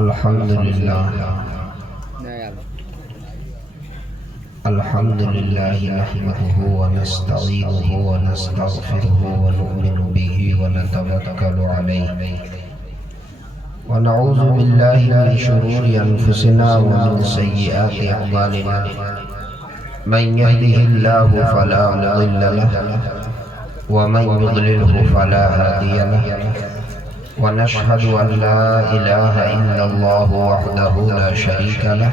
الحمدللہ نحمده ونستعینه ونستغفره ونؤمن به ونتوکل علیہ ونعوذ باللہ من شرور انفسنا ومن سیئات اعمالنا من يهده الله فلا مضل له ومن يضلله فلا هادي له ونشهد أن لا إله إلا الله وحده لا شريك له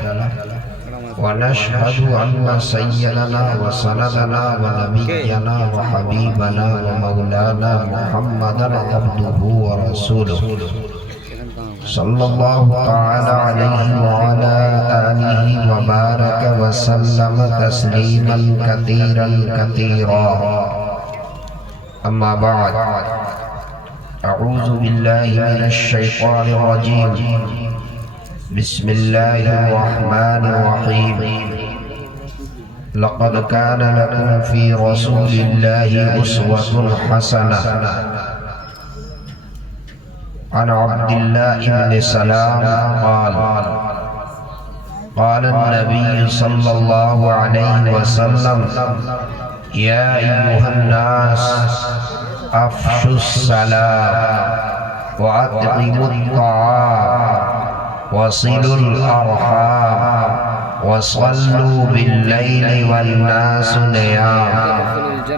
ونشهد أن سيدنا وسندنا ونبينا وحبيبنا ومولانا محمدا عبده ورسوله صلى الله تعالى عليه وعلى آله وبارك وسلم تسليما كثيرا كثيرا أما بعد أعوذ بالله من الشيطان الرجيم بسم الله الرحمن الرحيم لقد كان لكم في رسول الله أسوة حسنة عن عبد الله بن سلام قال النبي صلى الله عليه وسلم يا أيها الناس افشوا السلام واطعموا الطعام وصلوا الارحام وصلوا بالليل والناس نيام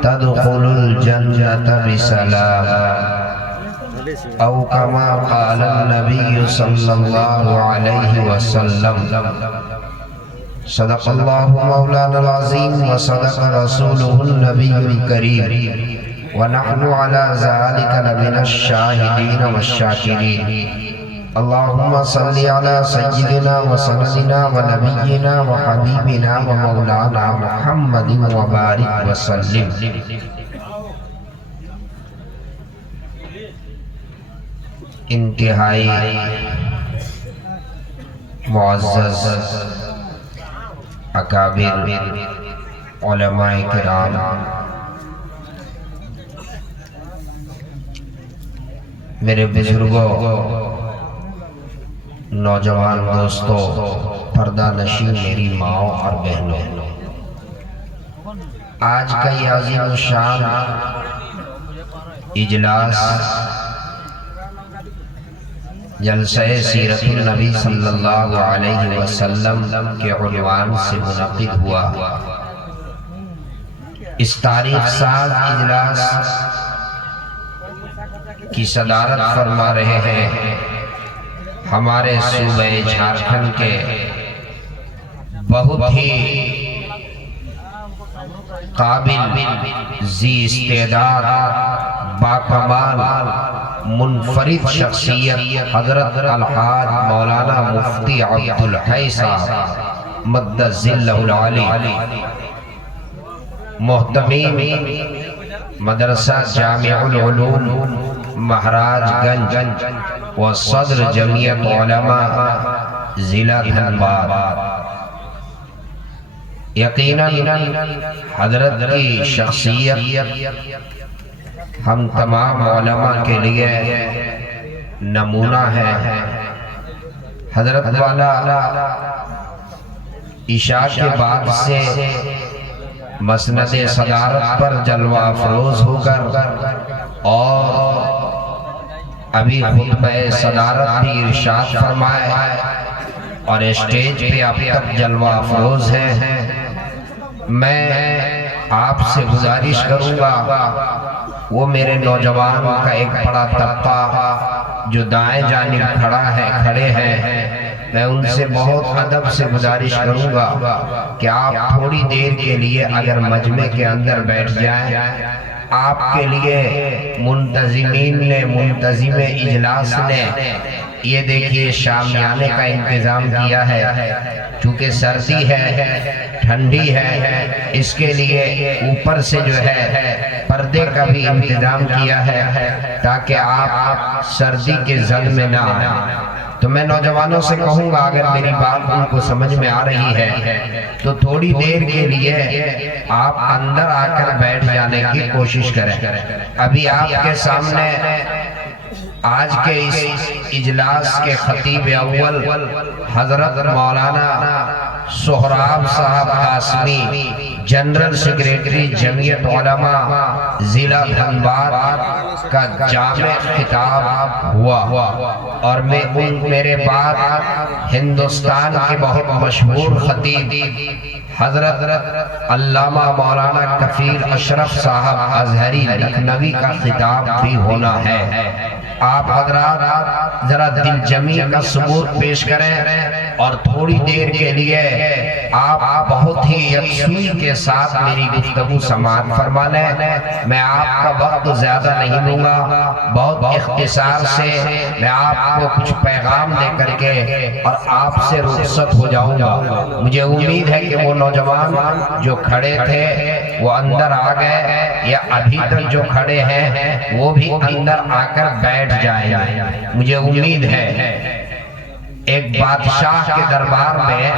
تدخلوا الجنة بسلام او كما قال النبي صلى الله عليه وسلم صدق الله مولانا العظيم وصدق رسوله النبي الكريم ونحن على ذلك لمن الشاهدين والشاكرين اللهم صل على سيدنا وسندنا ونبينا وحبيبنا ومولانا محمد وبارك وسلم انتہائی معزز اکابر علماء کرام میرے بزرگوں، نوجوان دوستوں، پردہ نشین میری ماؤں اور بہنوں، آج کا یہ عظیم الشان اجلاس جلسہ سیرت النبی صلی اللہ علیہ وسلم کے عنوان سے منعقد ہوا۔ اس تاریخ ساز اجلاس کی صدارت فرما رہے ہیں ہمارے صوبہ جھارکھنڈ کے بہت ہی قابل ذی استعداد باکمال منفرد شخصیت حضرت الحاج مولانا مفتی عبدالحی صاحب مد ظلہ العالی، محتمیم مدرسہ جامع العلوم مہاراج گنج و صدر جمعیت علماء ضلع دھنباد۔ یقیناً حضرت کی شخصیت ہم تمام علماء کے لیے نمونہ ہے۔ حضرت والا عشاء کے بعد سے مسند صدارت پر جلوہ افروز ہو کر اور ابھی خطبہ صدارت بھی ارشاد فرمائے اور اسٹیج پہ اب تک جلوہ افروز ہیں۔ میں آپ سے گزارش کروں گا، وہ میرے نوجوان کا ایک بڑا طبقہ جو دائیں جانب کھڑے ہیں، میں ان سے بہت ادب سے گزارش کروں گا کہ آپ تھوڑی دیر کے لیے اگر مجمع کے اندر بیٹھ جائیں۔ آپ کے لیے منتظمین نے، منتظم اجلاس نے یہ دیکھیے شامیانے کا انتظام کیا ہے، چونکہ سردی ہے، ٹھنڈی ہے، اس کے لیے اوپر سے جو ہے پردے کا بھی انتظام کیا ہے تاکہ آپ سردی کے زد میں نہ آئیں۔ تو میں نوجوانوں سے کہوں گا اگر میری بات ان کو سمجھ میں آ رہی ہے تو تھوڑی دیر کے لیے آپ اندر آ کر بیٹھ جانے کی کوشش کریں۔ ابھی آپ کے سامنے آج کے اس اجلاس کے خطیب اول حضرت مولانا سہراب صاحب قاسمی، جنرل سیکریٹری جمعیت علماء ضلع دھنباد کا جامع خطاب ہوا، اور میرے بعد ہندوستان کے بہت مشہور خطیب حضرت علامہ مولانا کفیل اشرف صاحب ازہری لکھنوی کا خطاب بھی ہونا ہے۔ آپ حضرات ذرا دل جمی کا ثبوت پیش کریں اور تھوڑی دیر کے لیے آپ بہت ہی یکسوئی کے ساتھ میری گفتگو سماعت فرما لیں۔ میں آپ کا وقت زیادہ نہیں لوں گا، بہت اختصار سے میں آپ کو کچھ پیغام دے کر کے اور آپ سے رخصت ہو جاؤں گا۔ مجھے امید ہے کہ وہ نوجوان جو کھڑے تھے وہ اندر آ گئے، یا ابھی تک جو کھڑے ہیں وہ بھی اندر آ کر بیٹھ جائیں گے۔ مجھے امید ہے ایک بادشاہ کے دربار میں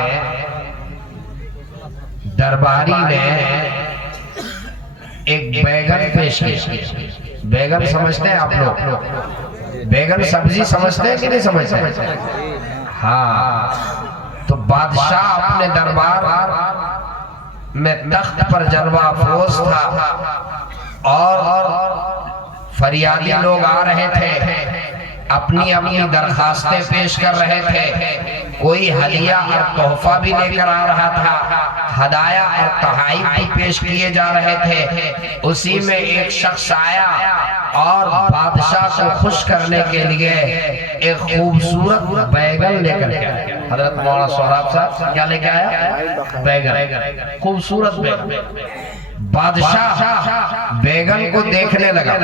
درباری نے ایک بیگن پیش کی۔ بیگن سمجھتے ہیں آپ لوگ؟ بیگن سبزی سمجھتے ہیں کہ نہیں سمجھتے؟ ہاں، تو بادشاہ اپنے دربار میں تخت پر جلوہ افروز تھا اور فریادی لوگ آ رہے تھے، اپنی اپنی درخواستیں پیش کر رہے تھے، کوئی ہدیہ اور تحفہ بھی لے کر آ رہا تھا، ہدایہ اور تحائف بھی پیش کیے جا رہے تھے۔ اسی میں ایک شخص آیا اور بادشاہ کو خوش کرنے کے لیے ایک خوبصورت بیگن لے کر کے آیا۔ حضرت مولانا سہراب صاحب کیا لے کے آیا؟ بیگن، خوبصورت بیگن۔ بادشاہ بیگن کو دیکھنے لگا،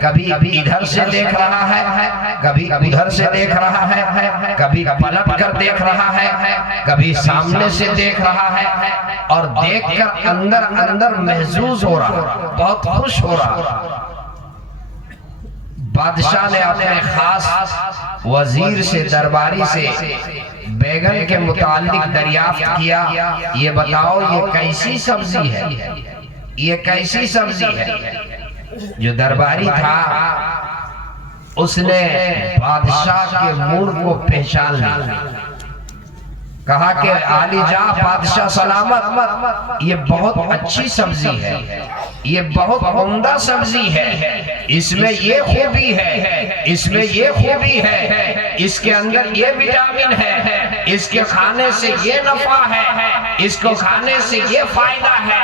کبھی ادھر سے دیکھ رہا ہے، کبھی ادھر سے دیکھ رہا ہے، کبھی پلٹ کر دیکھ رہا ہے، کبھی سامنے سے دیکھ رہا ہے، اور دیکھ کر اندر اندر محظوظ ہو رہا، بہت خوش ہو رہا۔ بادشاہ نے اپنے خاص وزیر سے، درباری سے بیگن کے متعلق دریافت کیا، یہ بتاؤ یہ کیسی سبزی ہے، یہ کیسی سبزی ہے؟ جو درباری تھا اس نے بادشاہ کے موڈ کو پہچان لیا، کہا کہ عالی جاں بادشاہ سلامت، یہ بہت اچھی سبزی ہے، یہ بہت عمدہ سبزی ہے، اس میں یہ خوبی ہے، اس میں یہ خوبی ہے، اس کے اندر یہ وٹامن ہے، اس کے کھانے سے یہ نفع ہے، اس کو کھانے سے یہ فائدہ ہے۔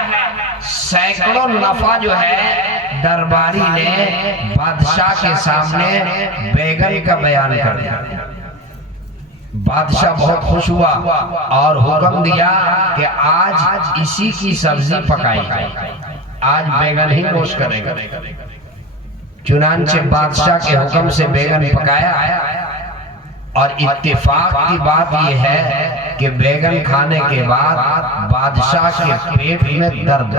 سینکڑوں نفع جو ہے درباری نے بادشاہ کے سامنے بیگن کا بیان کر دیا۔ بادشاہ بہت خوش ہوا اور حکم دیا کہ آج اسی کی سبزی پکائی جائے، آج بیگن ہی نوش کرے گا۔ چنانچہ بادشاہ کے حکم سے بیگن پکایا، اور اتفاق کی بات یہ ہے کہ بیگن کھانے کے بعد بادشاہ کے پیٹ میں درد،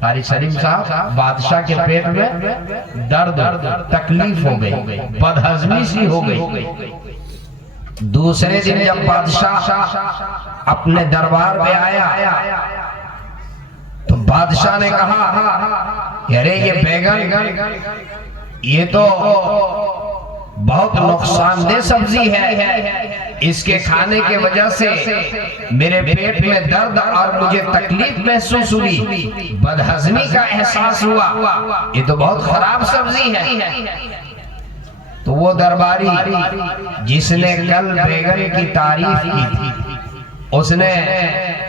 قاری سلیم صاحب، بادشاہ کے پیٹ میں درد، تکلیف ہو گئی، بدہضمی سی ہو گئی۔ دوسرے دن جب بادشاہ اپنے دربار میں آیا تو بادشاہ نے کہا کہ ارے یہ بیگن یہ تو بہت نقصان دہ سبزی ہے، اس کے کھانے کے وجہ سے میرے پیٹ میں درد اور مجھے تکلیف محسوس ہوئی، بدہضمی کا احساس ہوا، یہ تو بہت خراب سبزی ہے۔ تو وہ درباری جس نے کل بیگن کی تعریف کی تھی، اس نے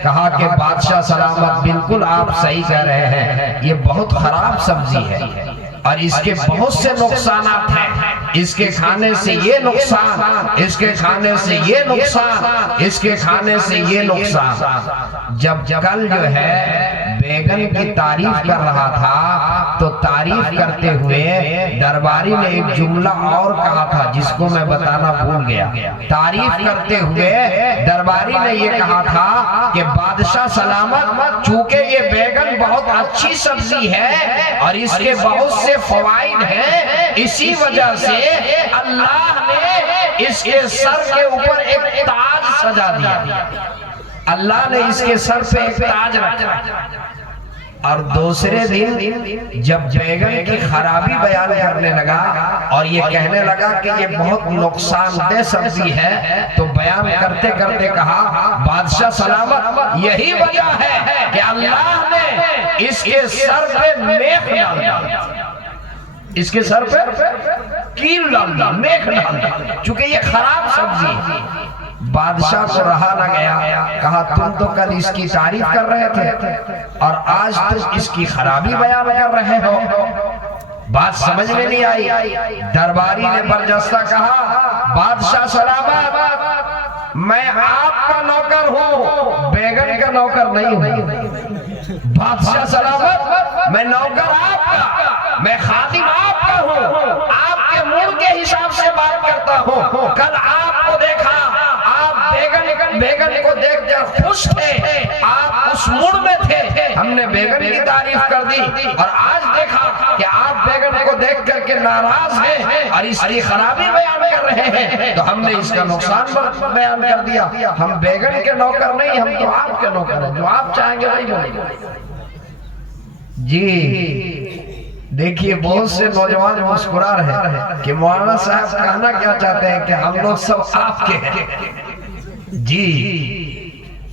کہا کہ بادشاہ سلامت، بالکل آپ صحیح کہہ رہے ہیں، یہ بہت خراب سبزی ہے اور اس کے بہت سے نقصانات ہیں، اس کے کھانے سے یہ نقصان، اس کے کھانے سے یہ نقصان، اس کے کھانے سے یہ نقصان۔ جب کل جو ہے بیگن کی تعریف کر رہا تھا تو تعریف کرتے ہوئے درباری نے ایک جملہ اور کہا تھا جس کو میں بتانا بھول گیا۔ تعریف کرتے ہوئے درباری نے یہ کہا تھا کہ بادشاہ سلامت، چونکہ یہ بیگن بہت اچھی سبزی ہے اور اس کے بہت سے فوائد ہیں، اسی وجہ سے اللہ نے اس کے سر کے اوپر ایک تاج سجا دیا، اللہ نے اس کے سر پہ ایک تاج رکھا۔ اور دوسرے دن جب بیگن کی خرابی بیان کرنے لگا اور یہ کہنے لگا کہ یہ بہت نقصان دہ سبزی ہے، تو بیان کرتے کرتے کہا بادشاہ سلامت یہی وجہ ہے کہ اللہ نے اس کے سر پہ میخ ڈال دیا، اس کے سر پہ کیل ڈال دیا، میخ ڈال دیا، چونکہ یہ خراب سبزی ہے۔ بادشاہ کو رہا نہ گیا، کہا تم تو کل اس کی تعریف کر رہے تھے اور آج تم اس کی خرابی بیان کر رہے ہو، بات سمجھ میں نہیں آئی۔ درباری نے برجستہ کہا بادشاہ سلامت میں آپ کا نوکر ہوں، بیگن کا نوکر نہیں ہوں۔ بادشاہ سلامت میں نوکر آپ کا، میں خادم آپ کا ہوں، آپ کے موڈ کے حساب سے بات کرتا ہوں۔ کل آپ کو دیکھا، بیگن کو دیکھ کر خوش تھے، آپ اس موڈ میں تھے، ہم نے بیگن کی تعریف کر دی، اور آج دیکھا کہ آپ بیگن کو دیکھ کر کے ناراض ہیں اور اس کی خرابی بیان کر رہے ہیں، تو ہم نے اس کا نقصان بیان کر دیا۔ ہم بیگن کے نوکر نہیں، ہم تو آپ کے نوکر ہیں، جو آپ چاہیں گے وہی بولیں گے۔ جی دیکھیے بہت سے نوجوان مسکرا رہے ہیں کہ مولانا صاحب کہنا کیا چاہتے ہیں کہ ہم لوگ سب آپ کے ہیں۔ جی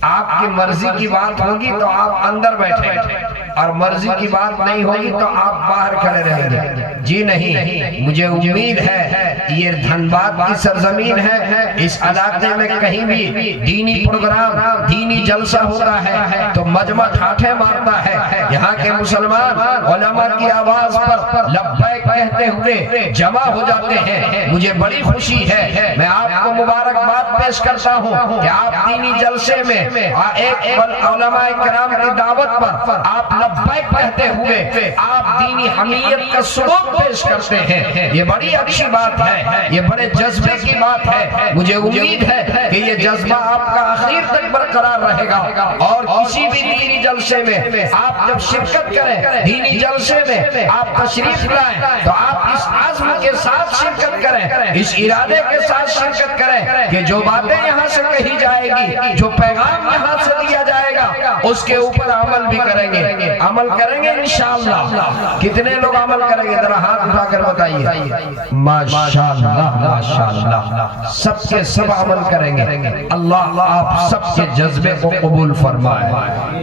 آپ کی مرضی کی بات ہوگی تو آپ اندر بیٹھیں گے اور مرضی کی بات نہیں ہوگی تو آپ باہر کھڑے رہیں گے۔ جی نہیں، مجھے امید ہے یہ دھنباد کی سرزمین ہے، اس علاقے میں کہیں بھی دینی پروگرام، دینی جلسہ ہوتا ہے تو مجمع ٹھاٹھے مارتا ہے، یہاں کے مسلمان علماء کی آواز پر لبیک کہتے ہوئے جمع ہو جاتے ہیں۔ مجھے بڑی خوشی ہے، میں آپ کو مبارکباد پیش کرتا ہوں کہ آپ دینی جلسے میں ایک علماء کرام کی دعوت پر آپ لبیک کہتے ہوئے آپ دینی حمیت کا سلوک پیش کرتے ہیں، یہ بڑی اچھی بات ہے، یہ بڑے جذبے کی بات ہے۔ مجھے امید ہے کہ یہ جذبہ آپ کا آخر تک برقرار رہے گا، اور کسی بھی دینی جلسے میں آپ جب شرکت کریں، دینی جلسے میں آپ تشریف لائیں تو آپ اس عزم کے ساتھ شرکت کریں، اس ارادے کے ساتھ شرکت کریں کہ جو باتیں یہاں سے کہی جائے گی، جو پیغام یہاں سے دیا جائے گا، اس کے اوپر عمل بھی کریں گے، عمل کریں گے انشاءاللہ۔ کتنے لوگ عمل کریں گے ذرا ہاتھ اٹھا کر بتائیے۔ ماشاءاللہ ماشاءاللہ، سب کے سب عمل کریں گے۔ اللہ آپ سب کے جذبے کو قبول فرمائے۔